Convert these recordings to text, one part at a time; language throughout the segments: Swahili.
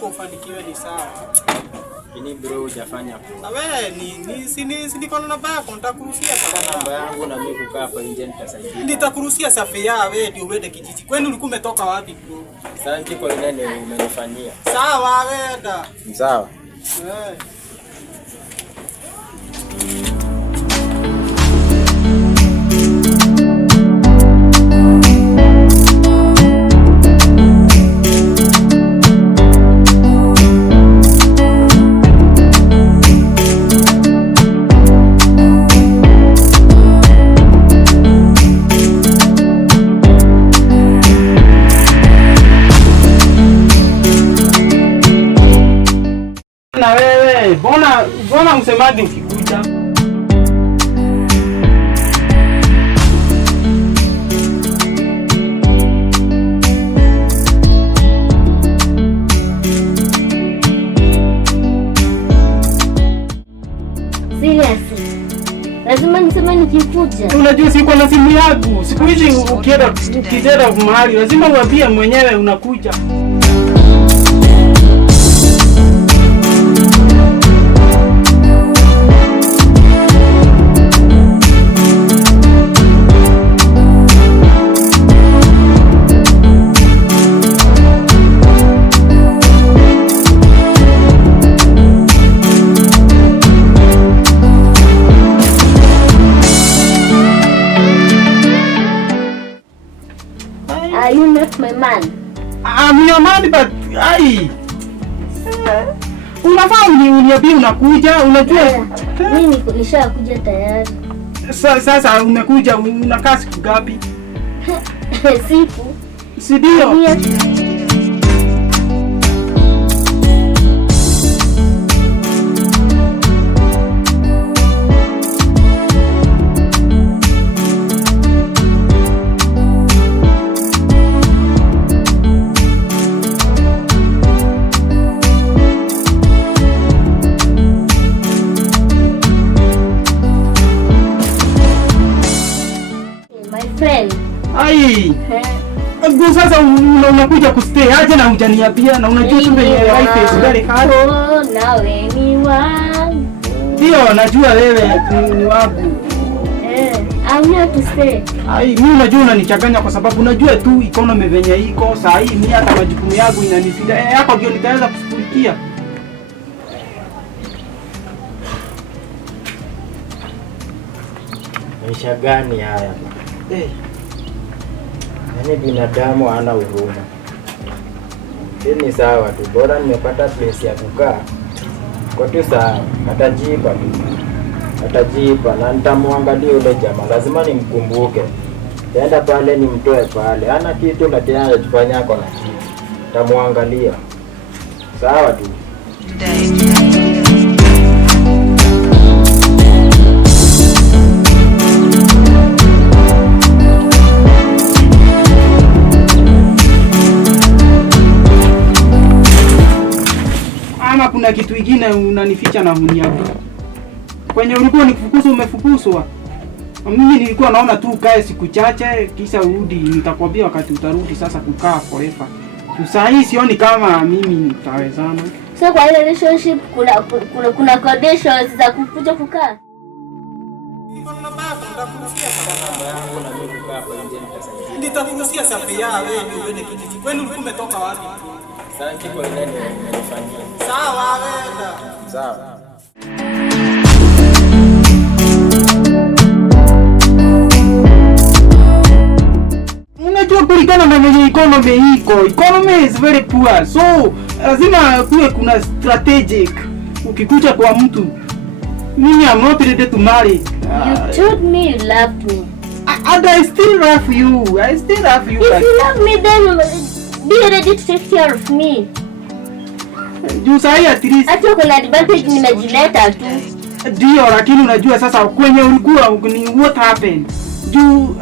uko ufanikiwe ni sawa. Ini bro hujafanya poa. Wewe si niko na namba yako, nitakuruhusia kwa namba yangu na mimi kukaa hapa nje nitasaidia. Nitakuruhusia safari wewe ndio uende kijiji. Kwani ulikuwa umetoka wapi bro? Asante kwa nini umenifanyia. Sawa wenda. Sawa. Na wewe, mbona msemaji ukikuja? Seriously. Lazima niseme nikikuja. Unajua siko na simu yangu. Siku hizi ukienda mahali lazima uambie mwenyewe unakuja. Are you not my man? I'm your man, but unafaa uniambie unakuja, unajua mimi nishakuja tayari. Sasa umekuja, unakaa siku ngapi? Siku. Si ndio? Sasa unakuja kustay aje na hujaniambia na unajua tu venye wife is very hard. Nawe ni wangu. Ndio najua wewe ni wangu. I'm here to stay. Mimi unajua unanichanganya kwa sababu unajua tu economy venye iko saa hii, mimi hata majukumu yangu inanisida. Yako ndio nitaweza kushughulikia. Maisha gani haya? Yaani binadamu hana huruma. Hii ni sawa tu, bora nimepata place ya kukaa. Kwa tu sawa, atajipa na nitamwangalia yule jamaa, lazima nimkumbuke. Taenda pale nimtoe pale. Hana kitu lakini anajifanya kwa na kitu. Nitamwangalia. Sawa tu. Kuna kitu kingine unanificha na huniambia. Kwenye ulikuwa nikufukuzwa umefukuzwa. Mimi nilikuwa naona tu kae siku chache kisha urudi, nitakwambia wakati utarudi sasa kukaa forever. Sasa hii sioni kama mimi nitawezana. So kwa ile relationship kuna conditions za kukuja kukaa. Nitakuruhusia safari wewe ndio uende kijiji. Kwani ulikuwa umetoka wapi? Asante kwa nini umenifanyia. Sawa wenda. Sawa. Unajua kulingana na venye economy iko. Economy is very poor. So lazima kuwe kuna strategic. Ukikuja kwa mtu, mimi am not ready to marry. You told me you loved me. And I still love you. If you love me then be ready to take care of me. Juu sahi at least. Hata kuna advantage nimejileta tu. Ndio, lakini unajua sasa kwenye ulikuwa ni what happened. Juu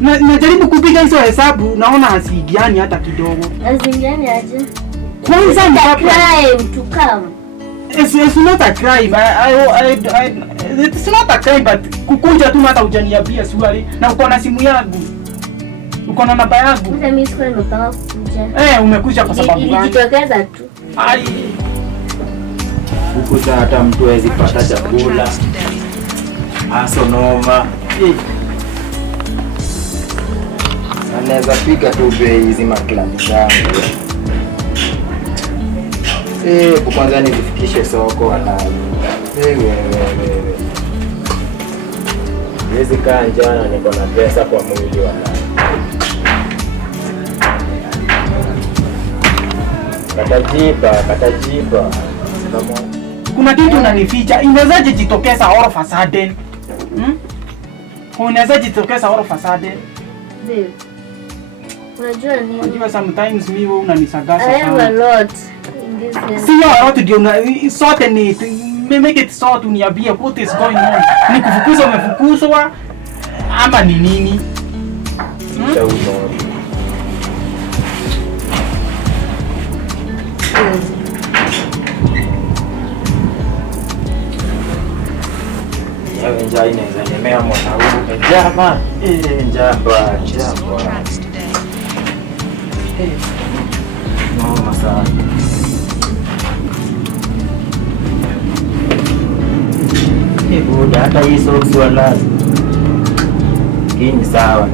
najaribu kupiga hizo hesabu naona haziingiani hata kidogo. Haziingiani aje? Kwanza ni crime to come. It's not a crime. It's not a crime, but kukuja tu hata hujaniambia swali na uko na simu yangu. uko na namba yangu. Sasa mimi sikuwa nimepanga kukuja. Umekuja kwa sababu gani? Nilijitokeza tu. Ai. Huku hata mtu hawezi pata chakula. Aso noma. Anaweza piga tu bei hizi maklabu zangu. Kwanza nizifikishe soko walai. Wewe. Hizi kaa njana niko na pesa kwa mwili walai. Katajipa. Kuna kitu unanificha. Inawezaje jitokeza all of a sudden? Unaweza jitokeza all of a sudden? Babe. Unajua nini? Unajua sometimes mimi wewe unanisagaza sana. I have a lot. Sio a lot ndio sote ni make it sort uniambie what is going on. Ni kufukuzwa umefukuzwa ama ni nini? Njaa inaweza nemea mwanaume. Njaa. Noma sana. Buda hata hii socks wala. Hii ni sawa.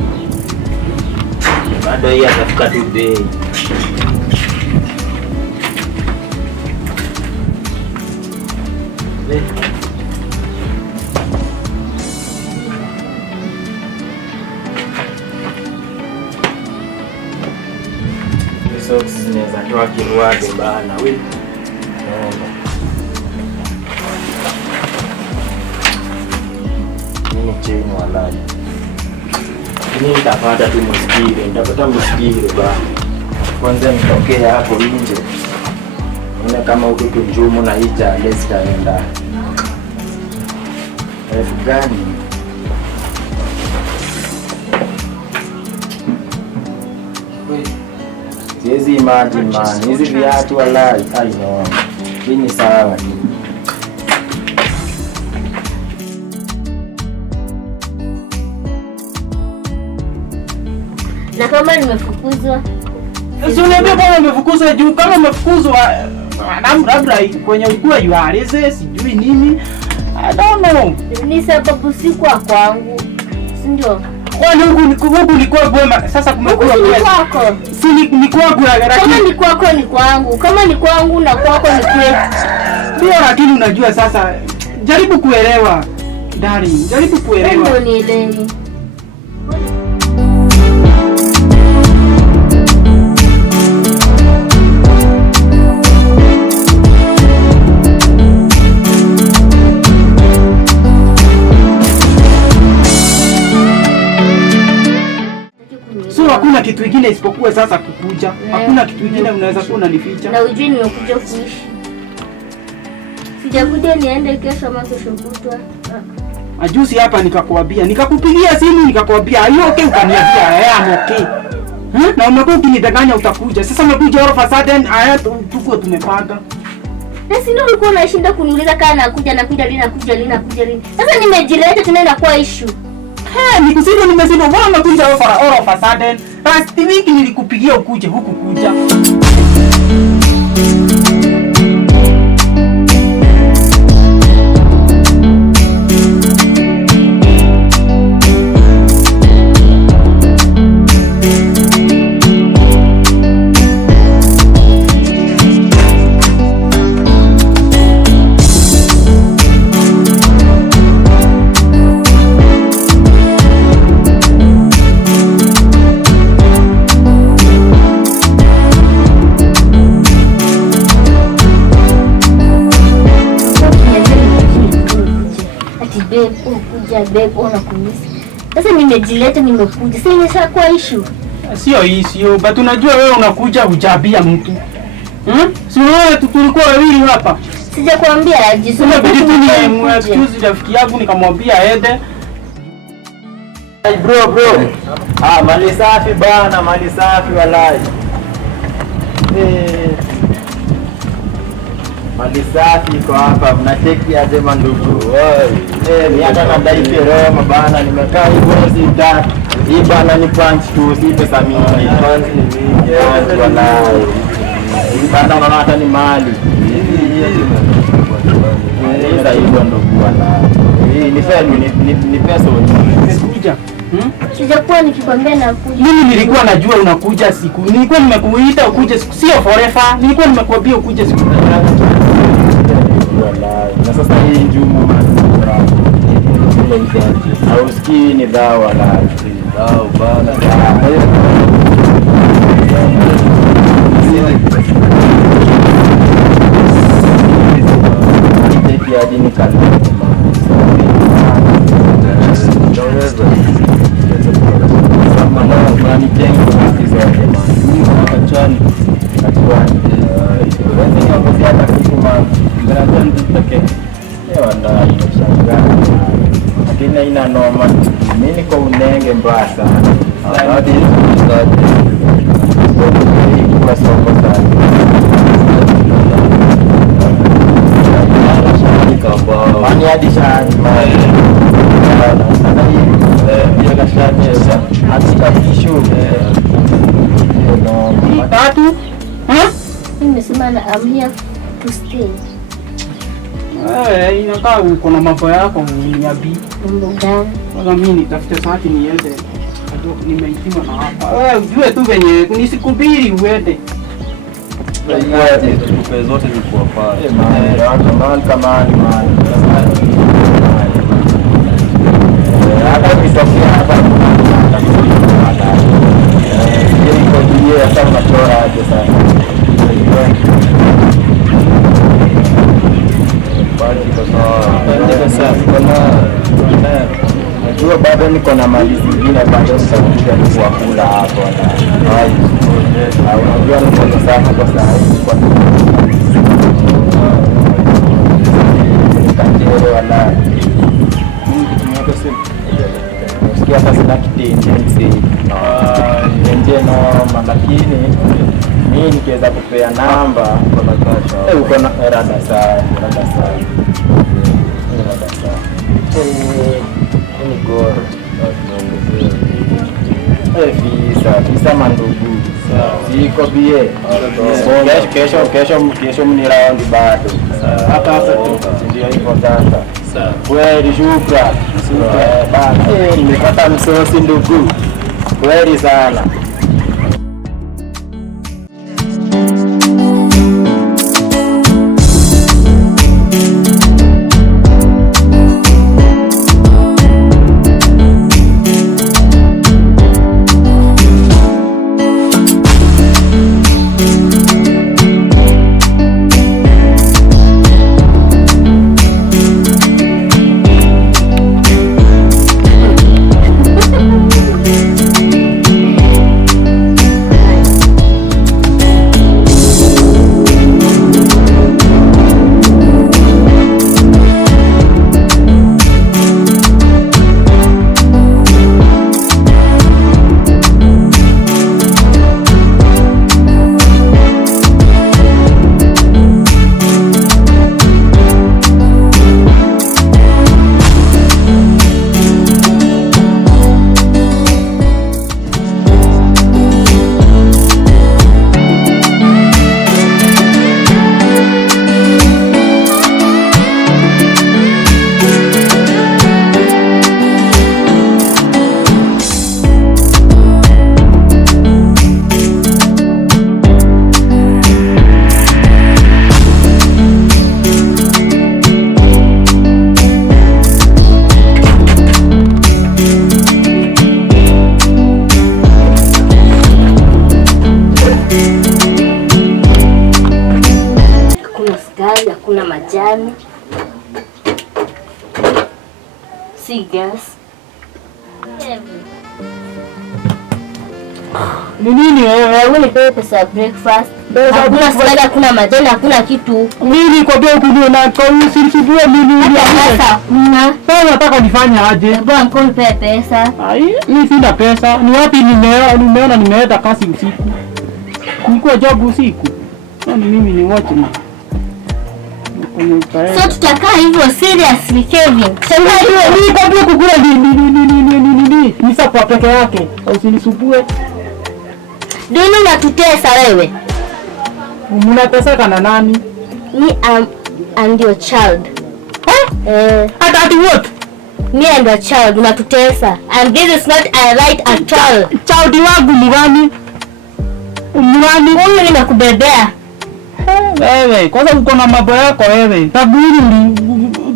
Bado hii atafika tu bei. Socks zinaweza toa kiruaje bana wewe. Nini chain wala. Mimi nitapata tu nitapata msikile bana. Kwanza nitokee hapo nje. Nione kama huko tunjumu na hija lestaenda. Gani? Siwezi imagine man, hizi viatu walai, I know. Hii ni sawa tu. Na kama nimefukuzwa? Si uniambia kama umefukuzwa juu kama umefukuzwa labda kwenye ulikuwa yuareze sijui nini. I don't know. Ni sababu si kwa kwangu. Si ndio? Kwani huku ni kwa gwema sasa kumekuwa kwako. Si ni kwa gwema lakini kama ni kwako ni kwangu. Kama ni kwangu na kwako ni kwetu. Ndio lakini unajua sasa jaribu kuelewa. Darling, jaribu kuelewa. Ndio nielewi. Hakuna kitu kingine isipokuwa sasa kukuja. Hakuna kitu kingine unaweza kuwa unanificha. Na ujui nimekuja kuishi. Sijakuja niende kesho ama kesho kutwa. Ajuzi hapa nikakwambia, nikakupigia simu nikakwambia, "Are you okay?" Ukaniambia, "I'm okay." Na umekuwa ukinidanganya utakuja. Sasa umekuja all of a sudden, haya tuko tumepanga. Na si ndio ulikuwa unashinda kuniuliza kama nakuja lini. Sasa nimejileta tunaenda kwa issue. Nikusema nimesema mbona unakuja all of a sudden? Last week nilikupigia ukuje huku kuja. Sasa nimejileta nimekuja. Sasa imeshakuwa issue. Sio issue, but unajua wewe unakuja hujabia mtu. Si wewe tulikuwa wawili hapa. Sijakwambia ajisoma bidii tu ni excuse rafiki yangu nikamwambia aende. Hey bro. Mali safi bana, mali safi walai. Mali safi iko hapa, mnacheki aje mandugu? Mimi hata nadai peroma bana, nimekaa hii mwezi tatu. Hii bana ni punch tu, si pesa mingi. Punch ni mingi. Wallahi. Hii bana unaona hata ni mali. Sasa hiyo ndugu wallahi. Hii ni fenu ni pesa Nimekuja. Sijakuwa nikikwambia nakuja. Mimi nilikuwa najua unakuja siku. Nilikuwa nimekuita ukuje siku. Sio forever. Nilikuwa nimekuambia ukuje siku. Na sasa hii njumu hausikii ni dawa la dawa bana. Hadi ni kazi lakini ina noma. Mimi niko unenge mbaya sana. Hadi kwa soko sana. Mani hadi shani mani. Sana hii ya shani sasa. Atika kishu. Tatu? Mimi nimesema na I'm here to stay. Inakaa uko na mambo yako uniambi. Mambo gani? Sasa mimi nitafute sati niende. Nimeitiwa na hapa. Ujue tu venye nisikubiri uende. Tupe zote zilikuwa pale. Mali kama ni mali. Hata ukitokea hapa iko juu ya kama chora aje sana. Najua bado niko na mali zingine bado nitakuja kuwakula hapo. Unajua niko sana kwa saa hii kwa kanjero wala sikia hata sina kitenje nje noma, lakini mimi nikiweza kupea namba uko na rada sana ni goro visa mandugu ziko bie. Kesho mni raundi bado hapa ndio hivyo sasa. Kweli shukra bana, nimepata msosi ndugu, kweli sana. Hakuna majani, si gas. Ni nini wewe? Unipe pesa ya breakfast. Hakuna sukari, hakuna majani, hakuna kitu. Mimi kwa bio kunio na kwa usijue mimi Sasa sasa nataka nifanye aje? bwana nipe pesa. Mimi sina pesa. Ni wapi nimeona nimeenda kasi usiku. Nilikuwa job usiku. Yaani mimi ni watchman. So tutakaa hivyo seriously Kevin. Sema hiyo ni kabla kukula ni sapa peke yake. Usinisumbue. Dini unatutesa wewe. Mnateseka na nani? Me and your child. At what? Me and your child unatutesa. And this is not a right at all. Child wangu mgani? Mgani? Huyu ninakubebea. Wewe, kwanza uko na mambo yako wewe. Tabiri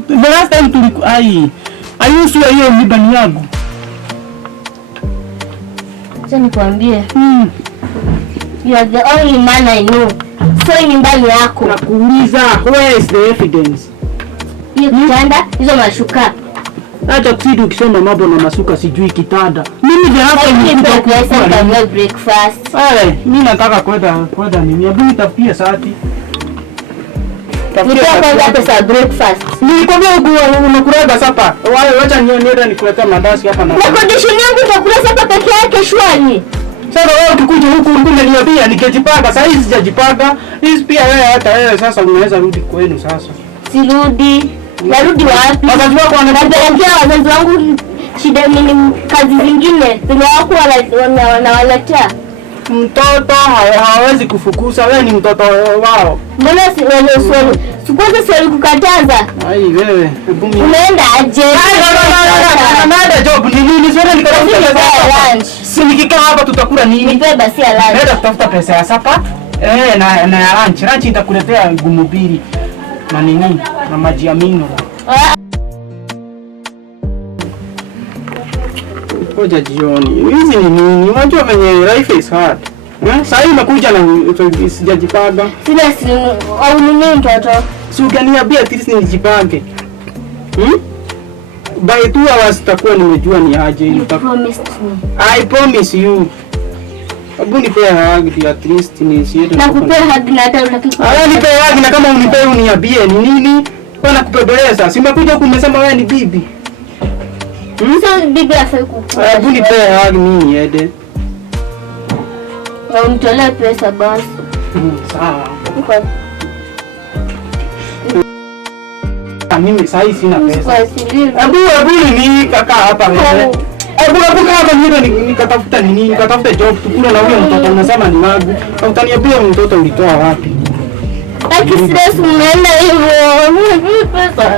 the last time ayusu hiyo mibani yangu. Acha nikwambie. You are the only man I know. So ni mbali yako. Nakuuliza, where is the evidence? Hiyo kitanda, hizo mashuka. Acha kusidi ukisema mambo na masuka sijui kitanda. Mimi the last time nilikuwa breakfast. Mimi nataka kwenda nini? Hebu nitafutie sati. Nitakupa pesa breakfast. Nilikwambia unakula sapa. Wacha nione nikuletea mandazi hapa na. Na condition yangu utakula sapa peke yake shwari. Sasa wewe ukikuja huku unaniambia nikijipanga, sasa hizi sijajipanga. Hizi pia wewe hata wewe sasa unaweza rudi kwenu sasa. Sirudi. Narudi wapi? Wazazi wako wanapelekea wazazi wangu shida nini kazi zingine. Zenye wako wanawaletea. Mtoto hawezi kufukuza, wewe ni mtoto wao. Mbona sikwaza swali kukataza? Ai wewe, unaenda aje? Nada job ni nini? Sasa nikatafuta lunch. Si nikikaa hapa tutakula nini? Nipe basi ya lunch. Nenda kutafuta pesa ya sapa. Na ya lunch. Lunch itakuletea gumubiri. Na nini? Na maji ya mino. Ngoja jioni. Hizi ni nini? Unajua venye life is hard. Sasa hivi nakuja na sijajipanga. Seriously, au nini mtoto? Si ukaniambia at least nijipange. By 2 hours takuwa nimejua ni aje. You promised me. I promise you. Abu nipe hug at least nisiende. Nakupea hug na hata unataka. Nipe hug na kama unipe uniambie ni nini? Bwana kupebeleza. Si umekuja huku umesema wewe ni bibi. Sasa bibi afai kuku. Abu nipe hug mimi niende. Na unitolee pesa basi. Sawa. Uko. Mimi sasa sina pesa. Abu ni kaka hapa wewe. Abu kama mimi nikatafuta nini? Nikatafuta job tukule na huyo mtoto unasema ni wangu. Utaniambia mtoto ulitoa wapi? Aki stress umeenda hivyo. Mimi pesa.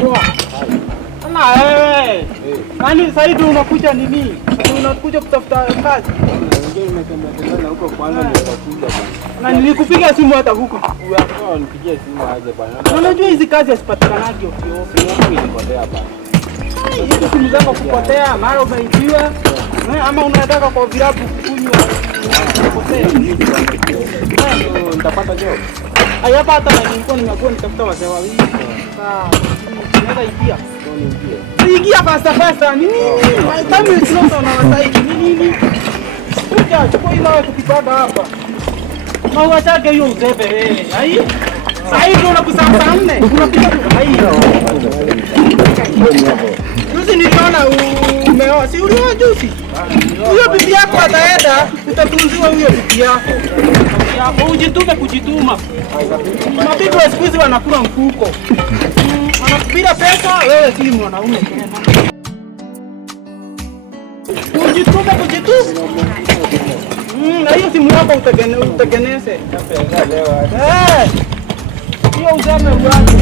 Poa. Ana wewe. Nani sasa hivi unakuja nini? Unakuja kutafuta kazi? Wengine nimetembea huko kwanza nitakuja bwana. Na nilikupiga simu hata huko. Wewe unipigie simu aje bwana. Unajua hizi kazi hazipatikanagi ovyo ovyo. Nilipotea bwana. Hizi simu zako kupotea, mara umeibiwa. Ama unataka kwa vilabu kukunywa. Kupotea. Nitapata job. Hayapata na nilikuwa nimekuwa nitafuta wazee wawili. Naweza ingia. Ingia fasta nini? Kama unaona unawasaidia nini? Kuja chukua ile wewe kukipaga hapa. Maua chake hiyo uzebe hai. Sasa hivi unakusaa saa 4. Unakuja hiyo. Juzi niliona umeoa. Si ulioa juzi? Huyo bibi yako ataenda, utatunziwa huyo bibi yako. Ujitume kujituma. Mabibi wa siku hizi wanakula mfuko. Wanakupira pesa, wewe si mwanaume tena. Ujitume kujituma. Na hiyo simu yako utengeneze. Hiyo uzeme uache.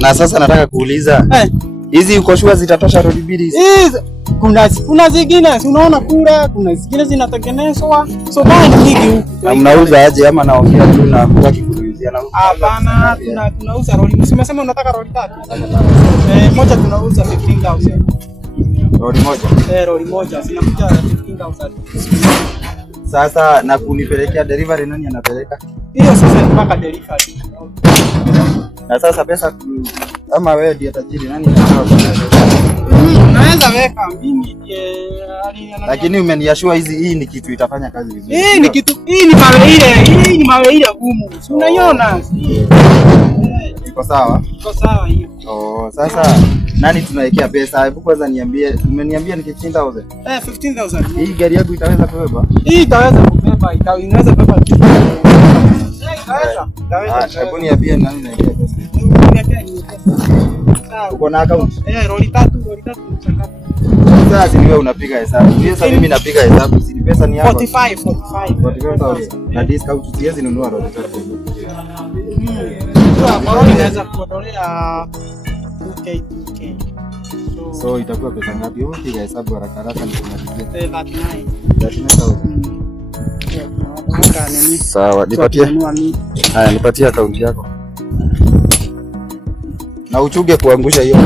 Na sasa nataka kuuliza hizi uko shua zitatosha road mbili hizi? Kuna zingine unaona kura, kuna zingine zinatengenezwa. So bado nyingi huku. Mnauza aje ama naongea tu na kutaki kuniuzia na? Hapana, tunauza road. Msimesema unataka road 3? Moja tunauza 15,000. Road moja? Road moja zinakuja 15,000. Sasa na kunipelekea delivery nani anapeleka? Hiyo sasa ni mpaka delivery. Na sasa pesa ama wewe ndiye tajiri nani anatoa? Naweza weka mimi lakini umeniashua hii ni kitu itafanya kazi vizuri. Hii ni mawe ile gumu. Unaiona? Iko sawa? Iko sawa hiyo. Sasa nani tunawekea pesa? Hebu kwanza niambie, umeniambia ni 15,000. 15,000. Hii gari yako itaweza kubeba? Hii itaweza kubeba, inaweza kubeba. Hebu niambie nani anawekea pesa? Uko na account? Roll 3 mchakato. Sasa si wewe unapiga hesabu. Pesa mimi napiga hesabu. Si pesa ni yako. 45,000. Na discount siwezi nunua roll 3. Inaweza kuondolea 2K. So itakuwa pesa ngapi? Wewe piga hesabu haraka haraka nikumalizie. 39. Sawa, nipatie. Haya, nipatie account yako. Na uchuge kuangusha hiyo.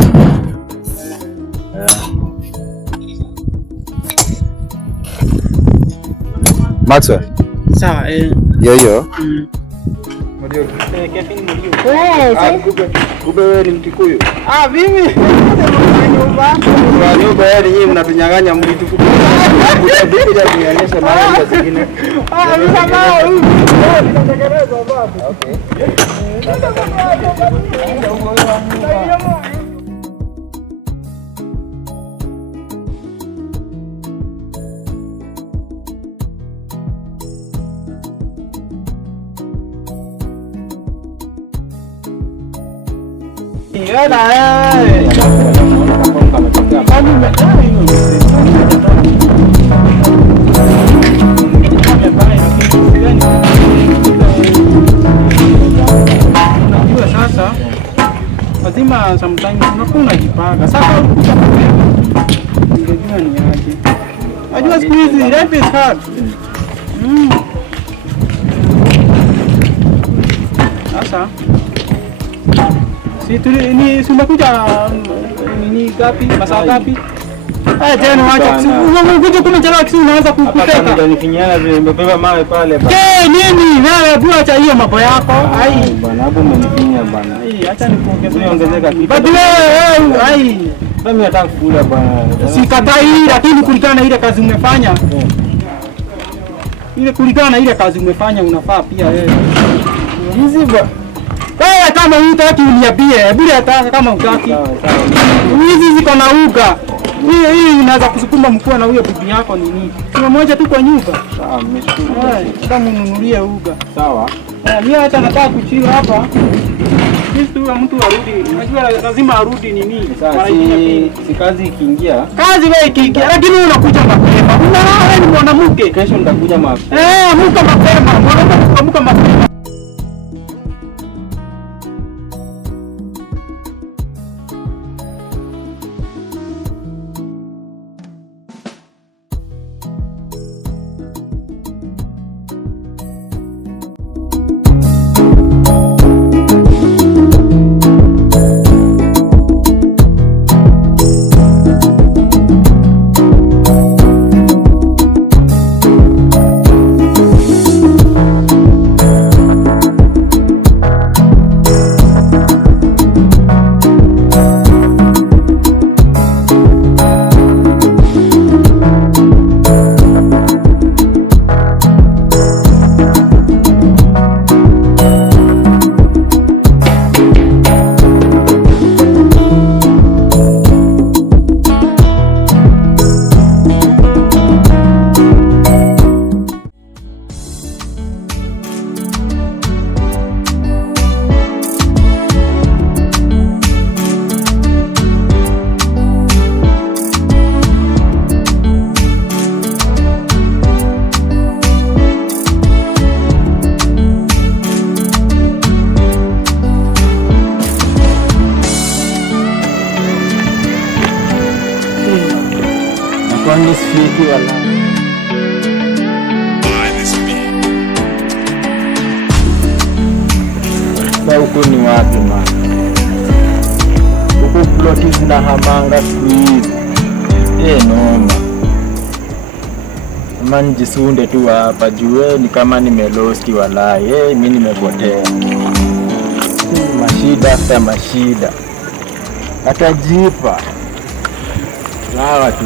Maxwell. Sawa, hiyo. Kumbe wewe ni Mkikuyu? Mimi. Nyumba yale nyinyi mnatunyang'anya mlitu kubwa. Kuja kuonyesha mara zingine. Nitatekeleza baba. Okay. Sasa lazima sometimes unakuwa unajipanga. Sasa ungejua ni aje. Unajua siku hizi life is hard. Si umekuja nini gapi? Masaa gapi? Tena wacha ukuje kumechelewa kisi unaanza kukuteka. Hapa nifinyana vile nimebeba mawe pale bana. Nini? Wewe bwana acha hiyo mambo yako. Ai bana, hapo umenifinya bana. Acha nikuongezee ongezeka kitu. Bado wewe mimi nataka kukula bana. Sikatai, lakini kulingana na ile kazi umefanya. Ile kulingana na ile kazi umefanya unafaa pia wewe. Hizi bwana. Wewe kama hutaki uniambie, bure hata kama hutaki. Sawa. Hizi ziko na uga. Hii inaweza kusukuma mkuu na huyo bibi yako nini? Kila mmoja tu kwa nyumba. Sawa, nimeshukuru. Kama mnunulie uga. Sawa. Mimi hata nataka kuchila hapa. Sisi mtu arudi. Unajua lazima arudi nini? Sasa si kazi ikiingia. Kazi wewe ikiingia, lakini unakuja mapema. Wewe ni mwanamke. Kesho nitakuja mapema. Amka mapema. Mwanamke amka mapema. Kwani sifiki wala. Sasa huko ni wapi man? Huko ploti zinahamanga siku hizi. Noma. Man jisunde tu hapa jueni kama nimelosti wala. Mimi nimepotea. Mashida after mashida. Atajipa. Sawa tu.